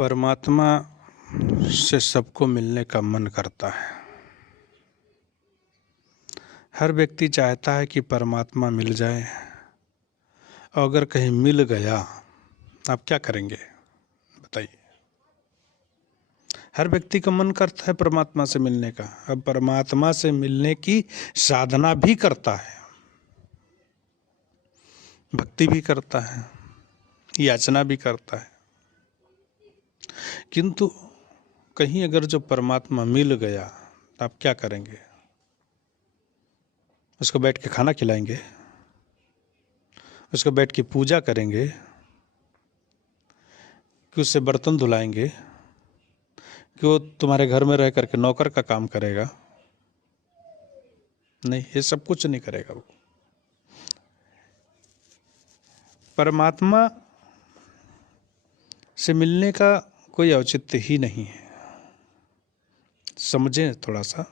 परमात्मा से सबको मिलने का मन करता है। हर व्यक्ति चाहता है कि परमात्मा मिल जाए, और अगर कहीं मिल गया आप क्या करेंगे बताइए। हर व्यक्ति का मन करता है परमात्मा से मिलने का। अब परमात्मा से मिलने की साधना भी करता है, भक्ति भी करता है, याचना भी करता है, किंतु कहीं अगर जो परमात्मा मिल गया तो आप क्या करेंगे? उसको बैठ के खाना खिलाएंगे, उसको बैठ के पूजा करेंगे, कि उससे बर्तन धुलाएंगे, कि वो तुम्हारे घर में रह करके नौकर का काम करेगा? नहीं, ये सब कुछ नहीं करेगा वो। परमात्मा से मिलने का कोई औचित्य ही नहीं है। समझें थोड़ा सा।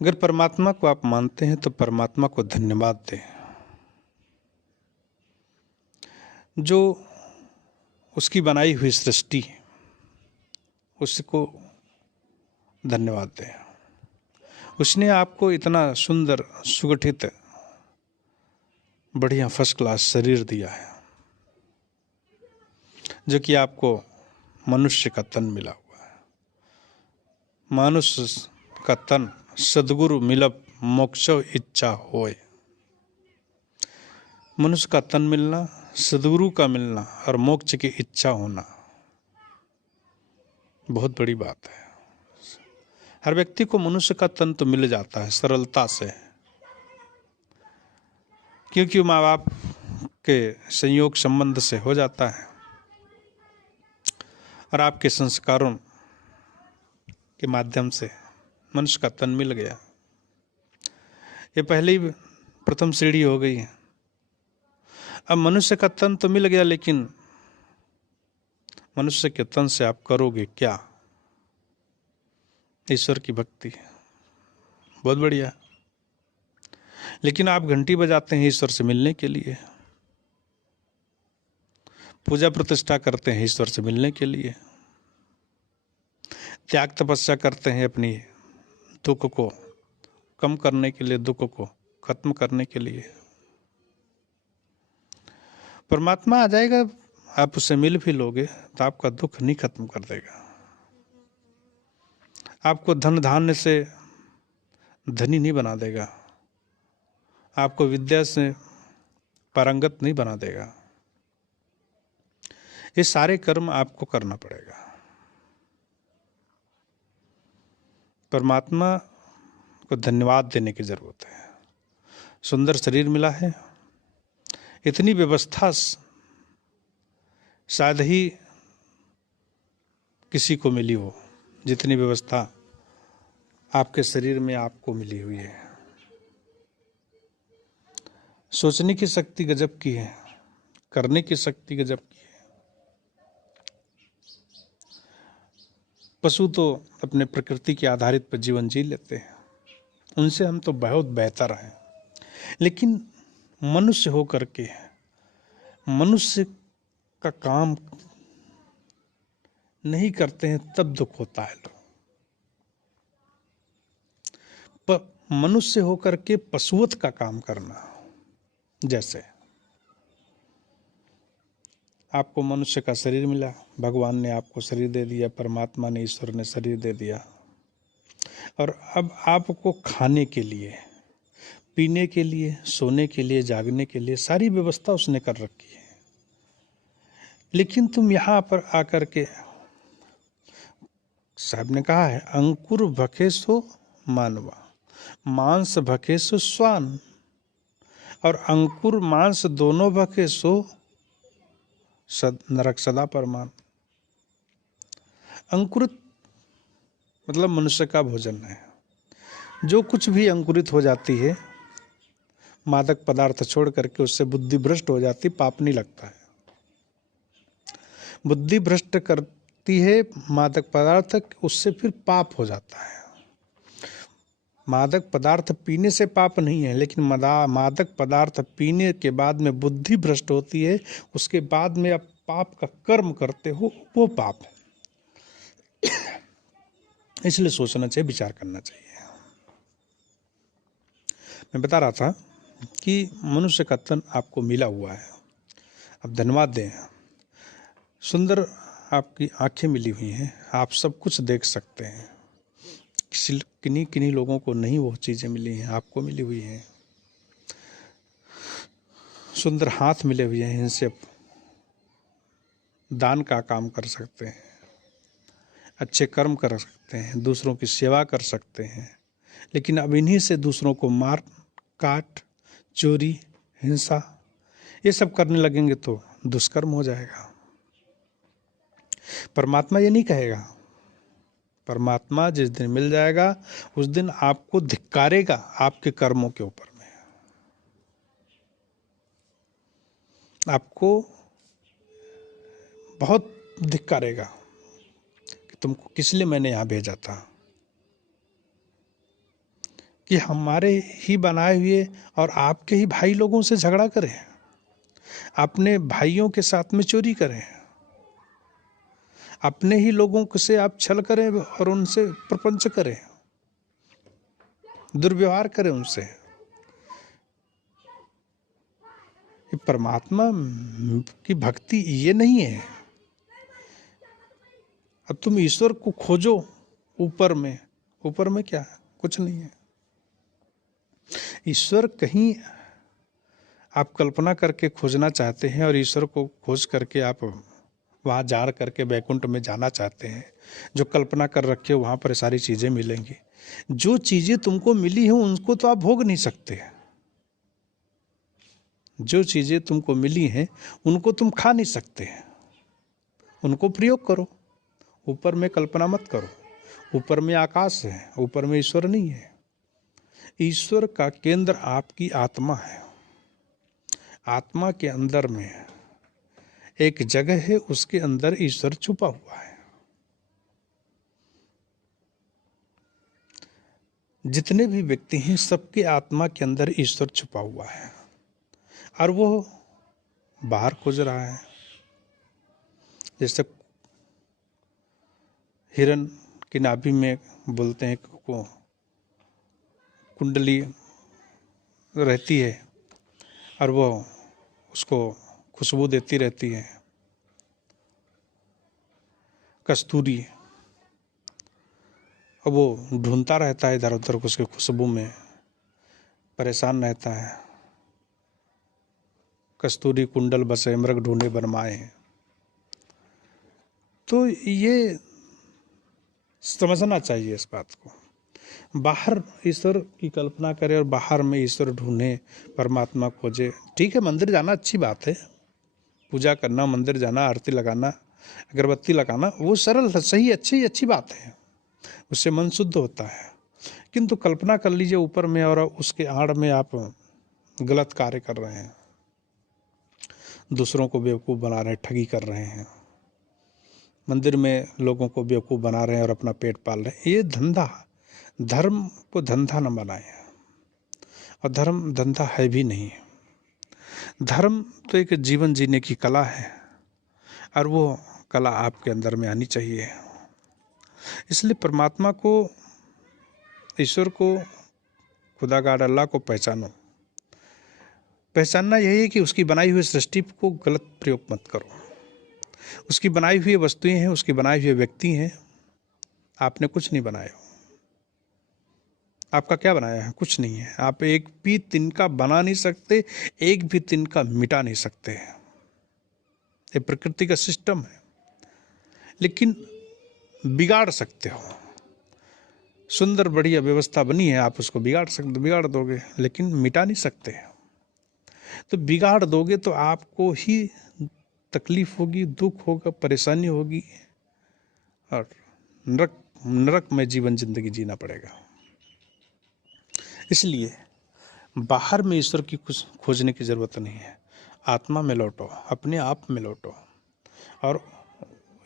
अगर परमात्मा को आप मानते हैं तो परमात्मा को धन्यवाद दें, जो उसकी बनाई हुई सृष्टि है उसको धन्यवाद दें। उसने आपको इतना सुंदर सुगठित बढ़िया फर्स्ट क्लास शरीर दिया है, जो कि आपको मनुष्य का तन मिला हुआ है। मनुष्य का तन सद्गुरु मिलब मोक्षो इच्छा होए। मनुष्य का तन मिलना, सद्गुरु का मिलना और मोक्ष की इच्छा होना बहुत बड़ी बात है। हर व्यक्ति को मनुष्य का तन तो मिल जाता है सरलता से, क्योंकि माँ बाप के संयोग संबंध से हो जाता है और आपके संस्कारों के माध्यम से मनुष्य का तन मिल गया। ये पहली प्रथम सीढ़ी हो गई है। अब मनुष्य का तन तो मिल गया, लेकिन मनुष्य के तन से आप करोगे क्या? ईश्वर की भक्ति बहुत बढ़िया, लेकिन आप घंटी बजाते हैं ईश्वर से मिलने के लिए, पूजा प्रतिष्ठा करते हैं ईश्वर से मिलने के लिए, त्याग तपस्या करते हैं अपनी दुख को कम करने के लिए, दुख को खत्म करने के लिए। परमात्मा आ जाएगा, आप उससे मिल भी लोगे तो आपका दुख नहीं खत्म कर देगा। आपको धन धान्य से धनी नहीं बना देगा, आपको विद्या से पारंगत नहीं बना देगा। ये सारे कर्म आपको करना पड़ेगा। परमात्मा को धन्यवाद देने की जरूरत है। सुंदर शरीर मिला है, इतनी व्यवस्था शायद ही किसी को मिली हो जितनी व्यवस्था आपके शरीर में आपको मिली हुई है। सोचने की शक्ति गजब की है, करने की शक्ति गजब की है। पशु तो अपने प्रकृति के आधारित पर जीवन जी लेते हैं, उनसे हम तो बहुत बेहतर हैं, लेकिन मनुष्य होकर के मनुष्य का काम नहीं करते हैं तब दुख होता है। लोग मनुष्य होकर के पशुवत का काम करना, जैसे आपको मनुष्य का शरीर मिला, भगवान ने आपको शरीर दे दिया, परमात्मा ने, ईश्वर ने शरीर दे दिया, और अब आपको खाने के लिए, पीने के लिए, सोने के लिए, जागने के लिए सारी व्यवस्था उसने कर रखी है। लेकिन तुम यहाँ पर आकर के, साहब ने कहा है, अंकुर भखेसो मानवा, मांस भखेसो स्वान, और अंकुर मांस दोनों भखेसो नरक सदा परमान। अंकुरित मतलब मनुष्य का भोजन है। जो कुछ भी अंकुरित हो जाती है, मादक पदार्थ छोड़ करके, उससे बुद्धि भ्रष्ट हो जाती, पाप नहीं लगता है। बुद्धि भ्रष्ट करती है मादक पदार्थ, उससे फिर पाप हो जाता है। मादक पदार्थ पीने से पाप नहीं है, लेकिन मादक पदार्थ पीने के बाद में बुद्धि भ्रष्ट होती है, उसके बाद में अब पाप का कर्म करते हो वो पाप है। इसलिए सोचना चाहिए, विचार करना चाहिए। मैं बता रहा था कि मनुष्य का तन आपको मिला हुआ है, आप धन्यवाद दें। सुंदर आपकी आंखें मिली हुई हैं, आप सब कुछ देख सकते हैं। किन्हीं किन्हीं लोगों को नहीं वो चीज़ें मिली हैं, आपको मिली हुई हैं। सुंदर हाथ मिले हुए हैं, इनसे आप दान का काम कर सकते हैं, अच्छे कर्म कर सकते हैं, दूसरों की सेवा कर सकते हैं। लेकिन अब इन्हीं से दूसरों को मार काट, चोरी, हिंसा ये सब करने लगेंगे तो दुष्कर्म हो जाएगा। परमात्मा ये नहीं कहेगा। परमात्मा जिस दिन मिल जाएगा उस दिन आपको धिक्कारेगा आपके कर्मों के ऊपर में। आपको बहुत धिक्कारेगा कि तुमको किस लिए मैंने यहाँ भेजा था, कि हमारे ही बनाए हुए और आपके ही भाई लोगों से झगड़ा करें, अपने भाइयों के साथ में चोरी करें, अपने ही लोगों से आप छल करें और उनसे प्रपंच करें, दुर्व्यवहार करें उनसे। ये परमात्मा की भक्ति ये नहीं है। अब तुम ईश्वर को खोजो ऊपर में, ऊपर में क्या है? कुछ नहीं है। ईश्वर कहीं आप कल्पना करके खोजना चाहते हैं और ईश्वर को खोज करके आप वहाँ जा करके वैकुंठ में जाना चाहते हैं, जो कल्पना कर रखे हो वहाँ पर सारी चीज़ें मिलेंगी। जो चीज़ें तुमको मिली हैं उनको तो आप भोग नहीं सकते। जो चीज़ें तुमको मिली हैं उनको तुम खा नहीं सकते, उनको प्रयोग करो। ऊपर में कल्पना मत करो, ऊपर में आकाश है, ऊपर में ईश्वर नहीं है। ईश्वर का केंद्र आपकी आत्मा है। आत्मा के अंदर में एक जगह है, उसके अंदर ईश्वर छुपा हुआ है। जितने भी व्यक्ति हैं सबके आत्मा के अंदर ईश्वर छुपा हुआ है और वो बाहर खोज रहा है। जैसे हिरण की नाभि में बोलते हैं को कुंडली रहती है और वो उसको खुशबू देती रहती है, कस्तूरी। अब वो ढूंढता रहता है इधर उधर, उसके खुशबू में परेशान रहता है। कस्तूरी कुंडल बसे मृग ढूंढे बनमाए। तो ये समझना चाहिए इस बात को। बाहर ईश्वर की कल्पना करे और बाहर में ईश्वर ढूंढे, परमात्मा खोजे। ठीक है, मंदिर जाना अच्छी बात है, पूजा करना, मंदिर जाना, आरती लगाना, अगरबत्ती लगाना, वो सरल सही अच्छी बात है, उससे मन शुद्ध होता है। किंतु कल्पना कर लीजिए ऊपर में और उसके आड़ में आप गलत कार्य कर रहे हैं, दूसरों को बेवकूफ़ बना रहे हैं, ठगी कर रहे हैं, मंदिर में लोगों को बेवकूफ़ बना रहे हैं और अपना पेट पाल रहे हैं। ये धंधा, धर्म को धंधा न बनाए, और धर्म धंधा है भी नहीं। धर्म तो एक जीवन जीने की कला है और वो कला आपके अंदर में आनी चाहिए। इसलिए परमात्मा को, ईश्वर को, खुदागाड अल्लाह को पहचानो। पहचानना यही है कि उसकी बनाई हुई सृष्टि को गलत प्रयोग मत करो। उसकी बनाई हुई वस्तुएं हैं, उसकी बनाई हुई व्यक्ति हैं, आपने कुछ नहीं बनाया। आपका क्या बनाया है? कुछ नहीं है। आप एक भी तिनका बना नहीं सकते, एक भी तिनका मिटा नहीं सकते। ये प्रकृति का सिस्टम है, लेकिन बिगाड़ सकते हो। सुंदर बढ़िया व्यवस्था बनी है, आप उसको बिगाड़ दोगे, लेकिन मिटा नहीं सकते। तो बिगाड़ दोगे तो आपको ही तकलीफ होगी, दुख होगा, परेशानी होगी और नरक में जीवन जिंदगी जीना पड़ेगा। इसलिए बाहर में ईश्वर की कुछ खोजने की जरूरत नहीं है। आत्मा में लौटो, अपने आप में लौटो और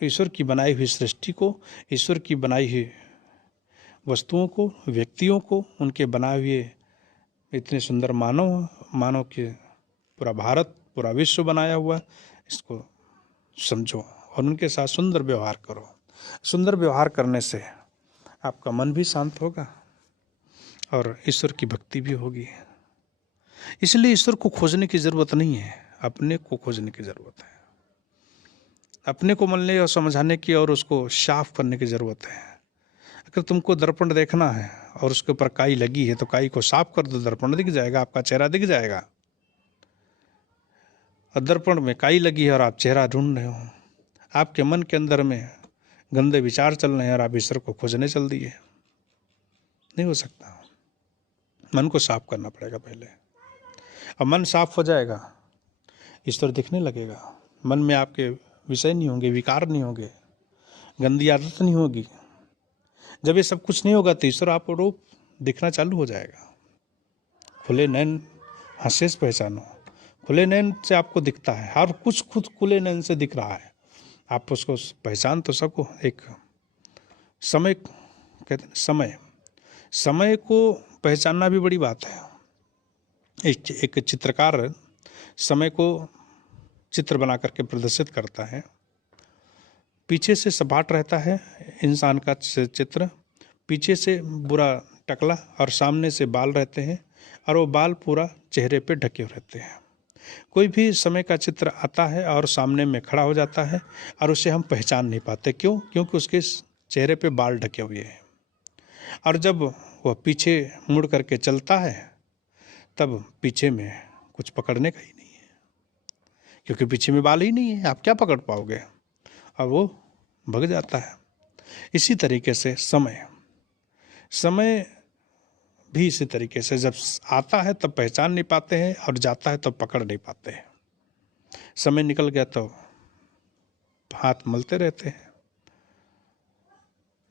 ईश्वर की बनाई हुई सृष्टि को, ईश्वर की बनाई हुई वस्तुओं को, व्यक्तियों को, उनके बनाए हुए इतने सुंदर मानव के पूरा भारत, पूरा विश्व बनाया हुआ, इसको समझो और उनके साथ सुंदर व्यवहार करो। सुंदर व्यवहार करने से आपका मन भी शांत होगा और ईश्वर की भक्ति भी होगी। इसलिए ईश्वर को खोजने की जरूरत नहीं है, अपने को खोजने की जरूरत है। अपने को मिलने और समझाने की और उसको साफ करने की जरूरत है। अगर तुमको दर्पण देखना है और उसके ऊपर काई लगी है तो काई को साफ कर दो, दर्पण दिख जाएगा, आपका चेहरा दिख जाएगा। और दर्पण में काई लगी है और आप चेहरा ढूंढ रहे हो, आपके मन के अंदर में गंदे विचार चल रहे हैं और आप ईश्वर को खोजने चल दिए, नहीं हो सकता। मन को साफ करना पड़ेगा पहले। अब मन साफ हो जाएगा, ईश्वर दिखने लगेगा। मन में आपके विषय नहीं होंगे, विकार नहीं होंगे, गंदी आदत नहीं होगी। जब ये सब कुछ नहीं होगा तो ईश्वर आपको रूप दिखना चालू हो जाएगा। खुले नैन हंसे से पहचानो, खुले नैन से आपको दिखता है, हर कुछ खुद खुले नैन से दिख रहा है, आप उसको पहचान तो सको। एक समय कहते हैं, समय को पहचानना भी बड़ी बात है। एक चित्रकार समय को चित्र बना करके प्रदर्शित करता है। पीछे से सपाट रहता है इंसान का चित्र, पीछे से बुरा टकला और सामने से बाल रहते हैं और वो बाल पूरा चेहरे पे ढके रहते हैं। कोई भी समय का चित्र आता है और सामने में खड़ा हो जाता है और उसे हम पहचान नहीं पाते। क्यों? क्योंकि उसके चेहरे पे बाल ढके हुए हैं। और जब वह पीछे मुड़ करके चलता है तब पीछे में कुछ पकड़ने का ही नहीं है, क्योंकि पीछे में बाल ही नहीं है, आप क्या पकड़ पाओगे, और वो भग जाता है। इसी तरीके से समय भी इसी तरीके से जब आता है तब पहचान नहीं पाते हैं और जाता है तब पकड़ नहीं पाते हैं। समय निकल गया तो हाथ मलते रहते हैं।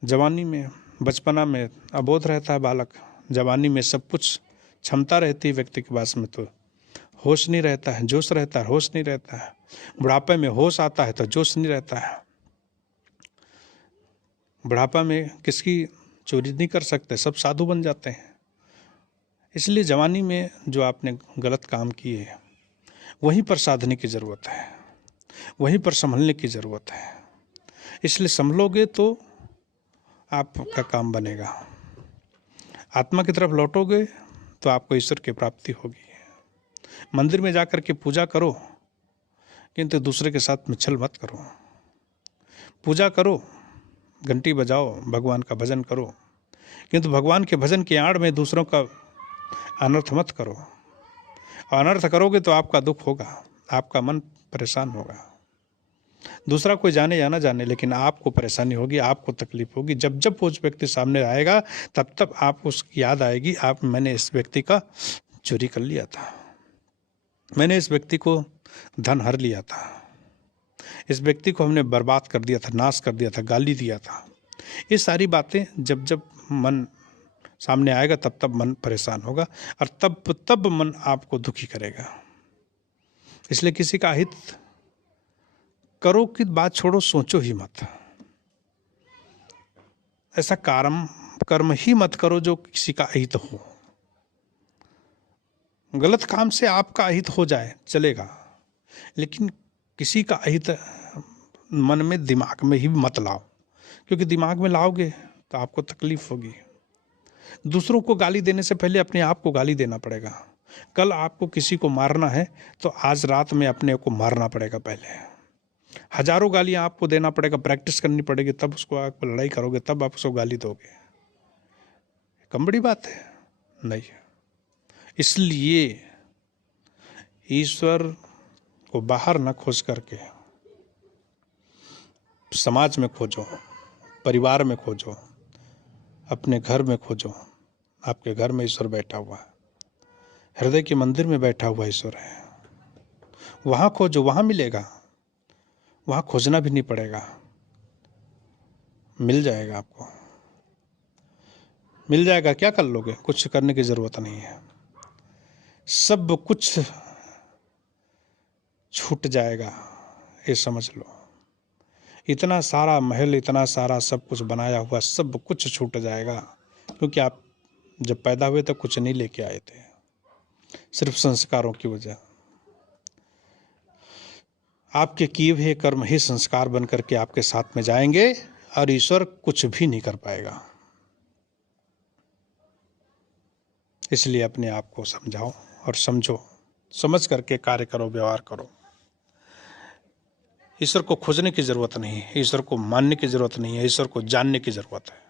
जवानी में, बचपना में अबोध रहता है बालक, जवानी में सब कुछ क्षमता रहती है व्यक्ति के पास में, तो होश नहीं रहता है, जोश रहता है, होश नहीं रहता है। बुढ़ापे में होश आता है तो जोश नहीं रहता है। बुढ़ापा में किसकी चोरी नहीं कर सकते, सब साधु बन जाते हैं। इसलिए जवानी में जो आपने गलत काम किए वहीं पर साधने की ज़रूरत है, वहीं पर संभलने की ज़रूरत है। इसलिए संभलोगे तो आपका काम बनेगा। आत्मा की तरफ लौटोगे तो आपको ईश्वर की प्राप्ति होगी। मंदिर में जाकर के पूजा करो, किंतु दूसरे के साथ में छल मत करो। पूजा करो, घंटी बजाओ, भगवान का भजन करो, किंतु भगवान के भजन की आड़ में दूसरों का अनर्थ मत करो। अनर्थ करोगे तो आपका दुख होगा, आपका मन परेशान होगा। दूसरा कोई जाने या ना जाने, लेकिन आपको परेशानी होगी, आपको तकलीफ होगी। जब जब वो व्यक्ति सामने आएगा तब तब आपको उसकी याद आएगी, मैंने इस व्यक्ति का चोरी कर लिया था, मैंने इस व्यक्ति को धन हर लिया था, इस व्यक्ति को हमने बर्बाद कर दिया था, नाश कर दिया था, गाली दिया था। ये सारी बातें जब जब मन सामने आएगा तब तब मन परेशान होगा और तब तब मन आपको दुखी करेगा। इसलिए किसी का हित करो की बात छोड़ो, सोचो ही मत। ऐसा कर्म ही मत करो जो किसी का अहित हो। गलत काम से आपका अहित हो जाए चलेगा, लेकिन किसी का अहित मन में, दिमाग में ही मत लाओ, क्योंकि दिमाग में लाओगे तो आपको तकलीफ होगी। दूसरों को गाली देने से पहले अपने आप को गाली देना पड़ेगा। कल आपको किसी को मारना है तो आज रात में अपने को मारना पड़ेगा। पहले हजारों गालियां आपको देना पड़ेगा, प्रैक्टिस करनी पड़ेगी, तब उसको आप लड़ाई करोगे, तब आप उसको गाली दोगे। कम बड़ी बात है? नहीं। इसलिए ईश्वर को बाहर न खोज करके समाज में खोजो, परिवार में खोजो, अपने घर में खोजो। आपके घर में ईश्वर बैठा हुआ है, हृदय के मंदिर में बैठा हुआ ईश्वर है। वहाँ खोजो, वहाँ मिलेगा, वहाँ खोजना भी नहीं पड़ेगा, मिल जाएगा। आपको मिल जाएगा। क्या कर लोगे? कुछ करने की ज़रूरत नहीं है, सब कुछ छूट जाएगा, ये समझ लो। इतना सारा महल, इतना सारा सब कुछ बनाया हुआ, सब कुछ छूट जाएगा, क्योंकि आप जब पैदा हुए तो कुछ नहीं लेके आए थे, सिर्फ संस्कारों की वजह। आपके किए हुए कर्म ही संस्कार बन करके आपके साथ में जाएंगे और ईश्वर कुछ भी नहीं कर पाएगा। इसलिए अपने आप को समझाओ और समझो, समझ करके कार्य करो, व्यवहार करो। ईश्वर को खोजने की जरूरत नहीं है, ईश्वर को मानने की जरूरत नहीं है, ईश्वर को जानने की जरूरत है।